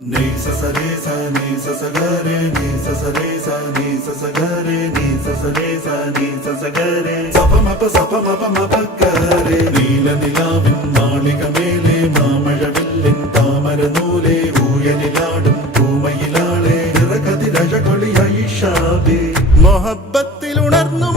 Ni sa sa re sa ni sa sa ga re ni sa sa re sa ni sa sa ga re ni sa sa re sa ni sa sa ga re sa pa ma pa ga re നീല നിലാവിൻ മാളികമേലെ മാമഴവില്ലിൻ താമരനൂലെ ഊയലിലാടും പൂമയിലാളെ നിറകതിരഴകൊളിയായി ഷാബി മൊഹബ്ബത്തിൽ ഉണർന്നു